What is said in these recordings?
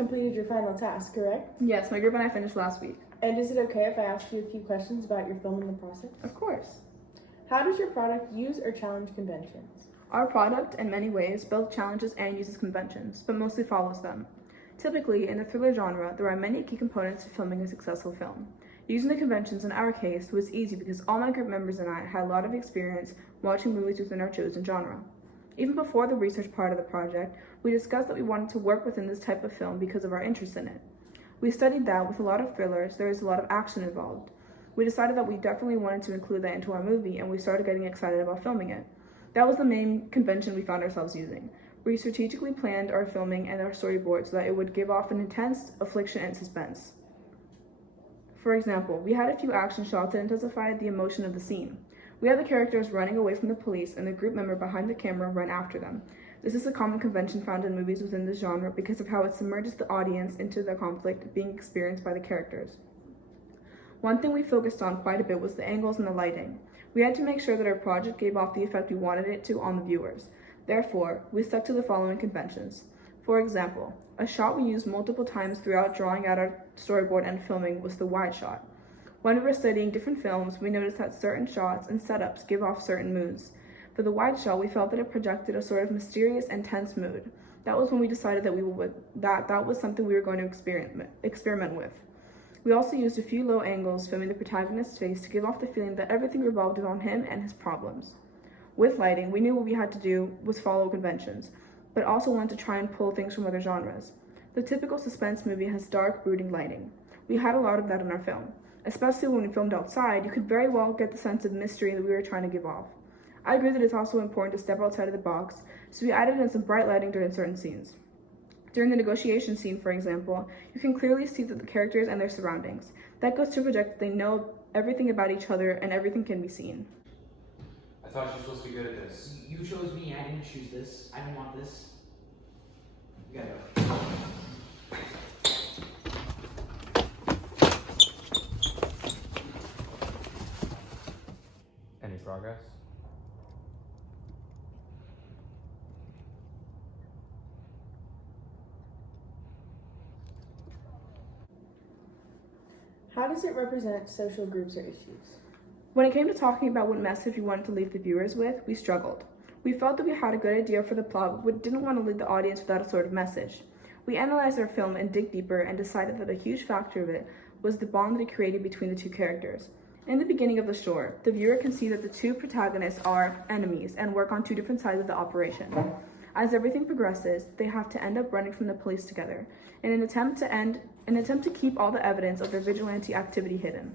completed your final task, correct? Yes, my group and I finished last week. And is it okay if I ask you a few questions about your film in the process? Of course. How does your product use or challenge conventions? Our product, in many ways, both challenges and uses conventions, but mostly follows them. Typically, in the thriller genre, there are many key components to filming a successful film. Using the conventions in our case was easy because all my group members and I had a lot of experience watching movies within our chosen genre. Even before the research part of the project, we discussed that we wanted to work within this type of film because of our interest in it. We studied that with a lot of thrillers, there is a lot of action involved. We decided that we definitely wanted to include that into our movie, and we started getting excited about filming it. That was the main convention we found ourselves using. We strategically planned our filming and our storyboard so that it would give off an intense affliction and suspense. For example, we had a few action shots that intensified the emotion of the scene. We had the characters running away from the police and the group member behind the camera run after them. This is a common convention found in movies within this genre because of how it submerges the audience into the conflict being experienced by the characters. One thing we focused on quite a bit was the angles and the lighting. We had to make sure that our project gave off the effect we wanted it to on the viewers. Therefore, we stuck to the following conventions. For example, a shot we used multiple times throughout drawing out our storyboard and filming was the wide shot. When we were studying different films, we noticed that certain shots and setups give off certain moods. For the wide shot, we felt that it projected a sort of mysterious and tense mood. That was when we decided that that was something we were going to experiment with. We also used a few low angles filming the protagonist's face to give off the feeling that everything revolved around him and his problems. With lighting, we knew what we had to do was follow conventions, but also wanted to try and pull things from other genres. The typical suspense movie has dark, brooding lighting. We had a lot of that in our film. Especially when we filmed outside, you could very well get the sense of mystery that we were trying to give off. I agree that it's also important to step outside of the box, so we added in some bright lighting during certain scenes. During the negotiation scene, for example, you can clearly see that the characters and their surroundings. That goes to project that they know everything about each other and everything can be seen. I thought you were supposed to be good at this. You chose me, I didn't choose this. I didn't want this. You gotta go. Any progress? How does it represent social groups or issues? When it came to talking about what message we wanted to leave the viewers with, we struggled. We felt that we had a good idea for the plot, but didn't want to leave the audience without a sort of message. We analyzed our film and dig deeper and decided that a huge factor of it was the bond that it created between the two characters. In the beginning of the short, the viewer can see that the two protagonists are enemies and work on two different sides of the operation. As everything progresses, they have to end up running from the police together in an attempt to keep all the evidence of their vigilante activity hidden.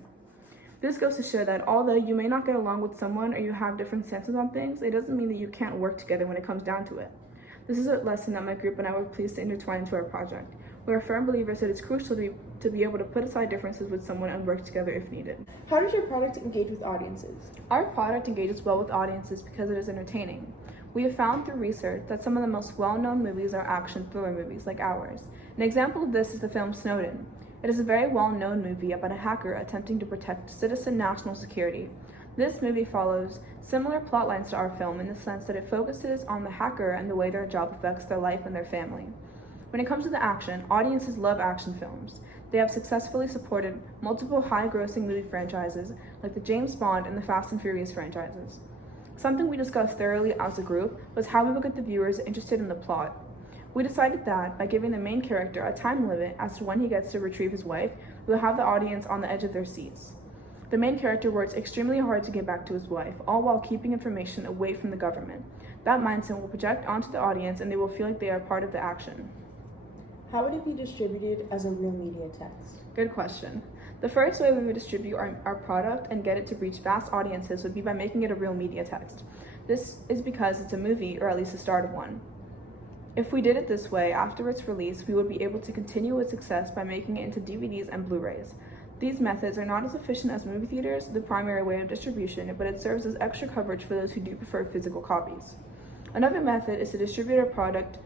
This goes to show that although you may not get along with someone or you have different stances on things, it doesn't mean that you can't work together when it comes down to it. This is a lesson that my group and I were pleased to intertwine into our project. We're firm believers that it's crucial to be able to put aside differences with someone and work together if needed. How does your product engage with audiences? Our product engages well with audiences because it is entertaining. We have found through research that some of the most well-known movies are action thriller movies like ours. An example of this is the film Snowden. It is a very well-known movie about a hacker attempting to protect citizen national security. This movie follows similar plot lines to our film in the sense that it focuses on the hacker and the way their job affects their life and their family. When it comes to the action, audiences love action films. They have successfully supported multiple high-grossing movie franchises like the James Bond and the Fast and Furious franchises. Something we discussed thoroughly as a group was how we would get the viewers interested in the plot. We decided that by giving the main character a time limit as to when he gets to retrieve his wife, we will have the audience on the edge of their seats. The main character works extremely hard to get back to his wife, all while keeping information away from the government. That mindset will project onto the audience and they will feel like they are part of the action. How would it be distributed as a real media text? Good question. The first way we would distribute our product and get it to reach vast audiences would be by making it a real media text. This is because it's a movie, or at least the start of one. If we did it this way, after its release, we would be able to continue its success by making it into DVDs and Blu-rays. These methods are not as efficient as movie theaters, the primary way of distribution, but it serves as extra coverage for those who do prefer physical copies. Another method to distribute a product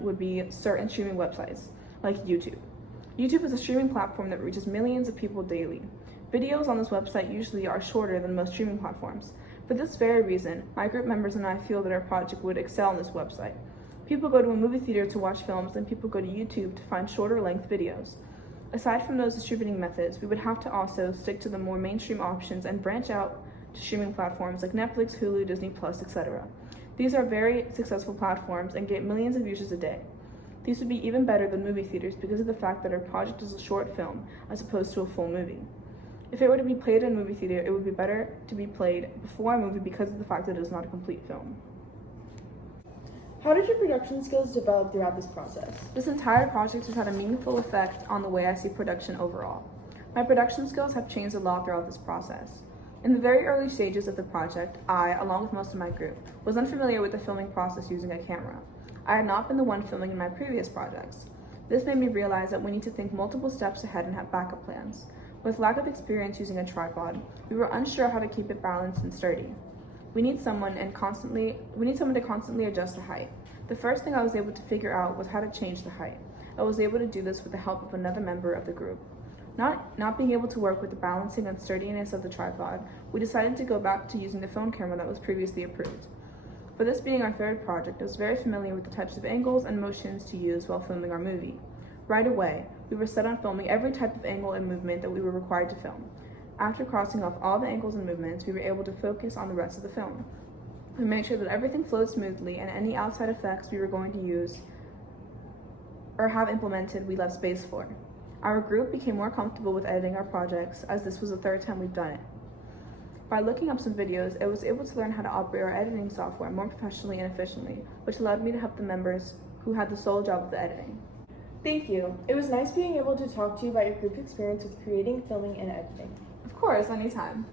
would be certain streaming websites, like YouTube. YouTube is a streaming platform that reaches millions of people daily. Videos on this website usually are shorter than most streaming platforms. For this very reason, my group members and I feel that our project would excel on this website. People go to a movie theater to watch films, and people go to YouTube to find shorter length videos. Aside from those distributing methods, we would have to also stick to the more mainstream options and branch out to streaming platforms like Netflix, Hulu, Disney+, etc. These are very successful platforms and get millions of users a day. These would be even better than movie theaters because of the fact that our project is a short film as opposed to a full movie. If it were to be played in a movie theater, it would be better to be played before a movie because of the fact that it is not a complete film. How did your production skills develop throughout this process? This entire project has had a meaningful effect on the way I see production overall. My production skills have changed a lot throughout this process. In the very early stages of the project, I, along with most of my group, was unfamiliar with the filming process using a camera. I had not been the one filming in my previous projects. This made me realize that we need to think multiple steps ahead and have backup plans. With lack of experience using a tripod, we were unsure how to keep it balanced and sturdy. We need someone to constantly adjust the height. The first thing I was able to figure out was how to change the height. I was able to do this with the help of another member of the group. Not being able to work with the balancing and sturdiness of the tripod, we decided to go back to using the phone camera that was previously approved. For this being our third project, I was very familiar with the types of angles and motions to use while filming our movie. Right away, we were set on filming every type of angle and movement that we were required to film. After crossing off all the angles and movements, we were able to focus on the rest of the film. We made sure that everything flowed smoothly, and any outside effects we were going to use or have implemented, we left space for. Our group became more comfortable with editing our projects, as this was the third time we've done it. By looking up some videos, I was able to learn how to operate our editing software more professionally and efficiently, which allowed me to help the members who had the sole job of the editing. Thank you. It was nice being able to talk to you about your group experience with creating, filming, and editing. Of course, anytime.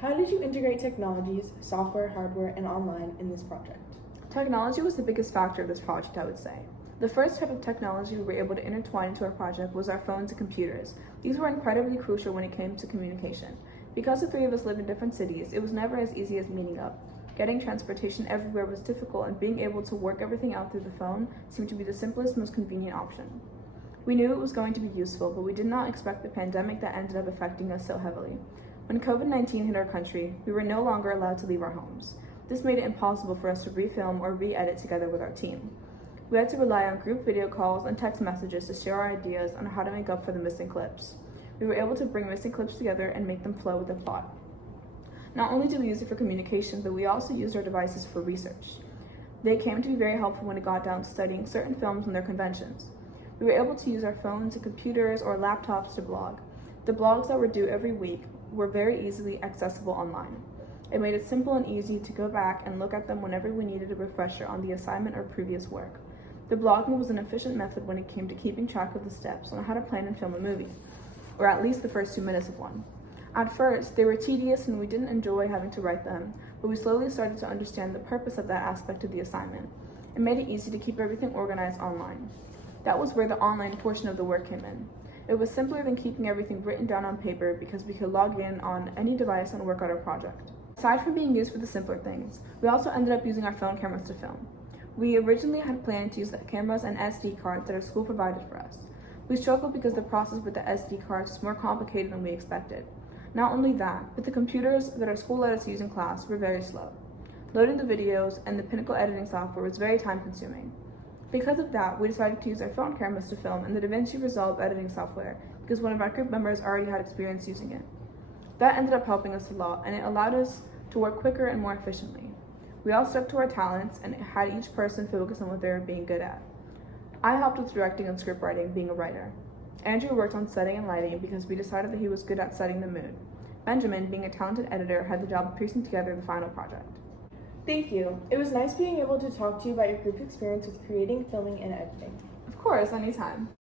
How did you integrate technologies, software, hardware, and online in this project? Technology was the biggest factor of this project, I would say. The first type of technology we were able to intertwine into our project was our phones and computers. These were incredibly crucial when it came to communication. Because the three of us lived in different cities, it was never as easy as meeting up. Getting transportation everywhere was difficult, and being able to work everything out through the phone seemed to be the simplest, most convenient option. We knew it was going to be useful, but we did not expect the pandemic that ended up affecting us so heavily. When COVID-19 hit our country, we were no longer allowed to leave our homes. This made it impossible for us to refilm or re-edit together with our team. We had to rely on group video calls and text messages to share our ideas on how to make up for the missing clips. We were able to bring missing clips together and make them flow with the plot. Not only did we use it for communication, but we also used our devices for research. They came to be very helpful when it got down to studying certain films and their conventions. We were able to use our phones and computers or laptops to blog. The blogs that were due every week were very easily accessible online. It made it simple and easy to go back and look at them whenever we needed a refresher on the assignment or previous work. The blogging was an efficient method when it came to keeping track of the steps on how to plan and film a movie, or at least the first 2 minutes of one. At first, they were tedious and we didn't enjoy having to write them, but we slowly started to understand the purpose of that aspect of the assignment. It made it easy to keep everything organized online. That was where the online portion of the work came in. It was simpler than keeping everything written down on paper because we could log in on any device and work on our project. Aside from being used for the simpler things, we also ended up using our phone cameras to film. We originally had planned to use the cameras and SD cards that our school provided for us. We struggled because the process with the SD cards was more complicated than we expected. Not only that, but the computers that our school let us use in class were very slow. Loading the videos and the Pinnacle editing software was very time-consuming. Because of that, we decided to use our phone cameras to film in the DaVinci Resolve editing software because one of our group members already had experience using it. That ended up helping us a lot, and it allowed us to work quicker and more efficiently. We all stuck to our talents and had each person focus on what they were being good at. I helped with directing and script writing, being a writer. Andrew worked on setting and lighting because we decided that he was good at setting the mood. Benjamin, being a talented editor, had the job of piecing together the final project. Thank you. It was nice being able to talk to you about your group experience with creating, filming, and editing. Of course, anytime.